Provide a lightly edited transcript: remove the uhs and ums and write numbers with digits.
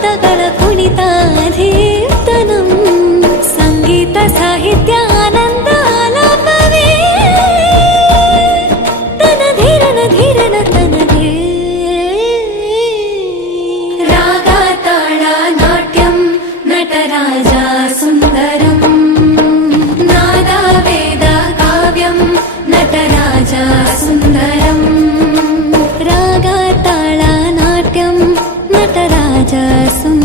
ಪದಗಳ ಕುಣಿತಾಧೀರ್ತನಂ ಸಂಗೀತ ಸಾಹಿತ್ಯ ಆನಂದ ಆಲಾಪವೇ ತನ ಧೀರನ ಧೀರನ ತನಗೆ ರಾಗ ತಾಳ ನಾಟ್ಯಂ ನಟರಾಜ ಸುಂದರಂ ನಾದ ವೇದ ಕಾವ್ಯಂ ನಟರಾಜ ಸುಂದರಂ ರಾಗ ತಾಳ ನಾಟ್ಯಂ ನಟರಾಜ ಸುಂದರಂ